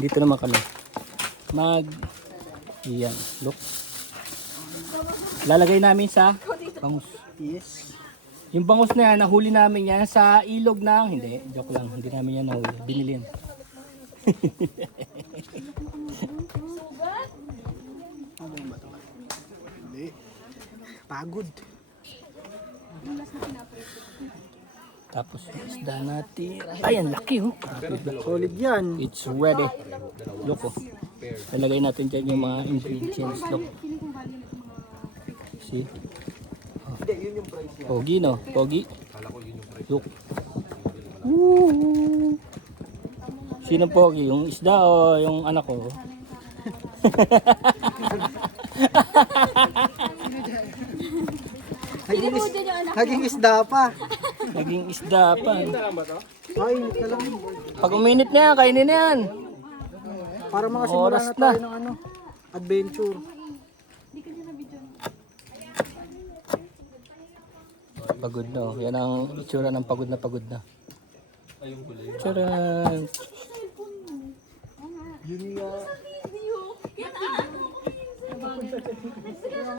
Dito naman kami. Yan, look. Lalagay namin sa bangus. Yes. Yung bangus na yan, nahuli namin yan sa ilog ng, hindi, joke lang, hindi namin yan nahuli. Binili yan. Hindi. Pagod. Tapos yung isda natin. Ay, ang laki oh. Solid yan. It's ready. Look oh. Lalagay natin dyan yung mga ingredients. Look. See? Hindi, yun yung price niya. Pogi no? Pogi. Look. Woo! Sino pogi? Yung isda o yung anak ko? Naging isda pa. Naging isda pa. Ay, ka lang. Pag uminit na yan, kainin na yan. Para makasimula Oras na tayo na. ng ano, adventure. Pagod na oh. Yan ang itsura ng pagod na pagod na. Tcharan! Yun nga.